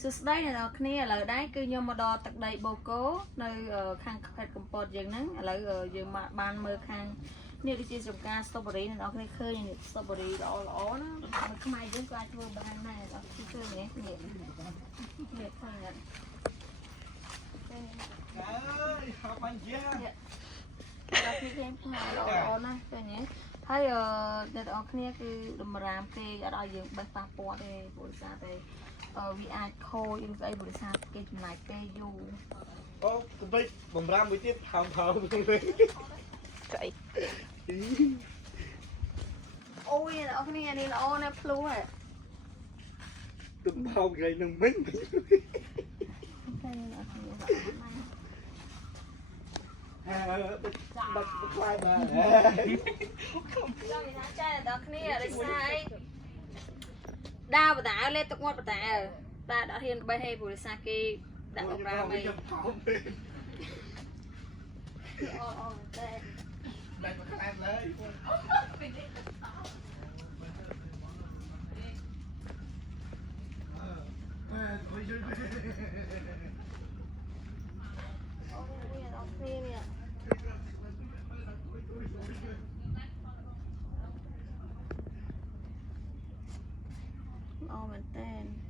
សួស្តីអ្នកនរគ្នាឥឡូវដែរគឺខ្ញុំមកដល់ទឹកដីបូកូនៅខាងខេត្តកំពតយើងហ្នឹងឥឡូវយើងមកបានមើលខាងនេះដូចជាចំការស្ទ្រូប៊េរីអ្នកនរគ្នាឃើញនេះស្ទ្រូប៊េរីល្អណាខ្មែរយើងក៏អាចធ្វើបានដែរដល់គឺឃើញនេះឃើញអត់អើយហៅបាញ់យ៉ាដល់គឺឃើញខ្មែរល្អណាស់ឃើញទេហើយអ្នកនរគ្នាគឺតម្រាមពេកអត់ឲ្យយើងបេះប៉ះពាល់ទេព្រោះសារតែវាអាចខូចឬស្អីបរិស័ទគេចំណាយពេលយូរអូកុំភ្លេចបំរាមមួយទៀតថោងស្អីអូយអ្នកនរគ្នានេះល្អណាស់ភ្លុះហ៎ទឹកផោកគេនឹងមិញតែអ្នកនរគ្នាដាក់ខ្លាយបាទខ្ញុំនិយាយថាចាអ្នកនរគ្នារិះសាអីដាវបដាលេទឹកមាត់បដាបាទអត់ហ៊ានបេះទេព្រោះសាគេដាក់បំរាមអីអូតែដាច់មកខ្លាំងលើអូយអត់គ្នានេះអូមែនតើ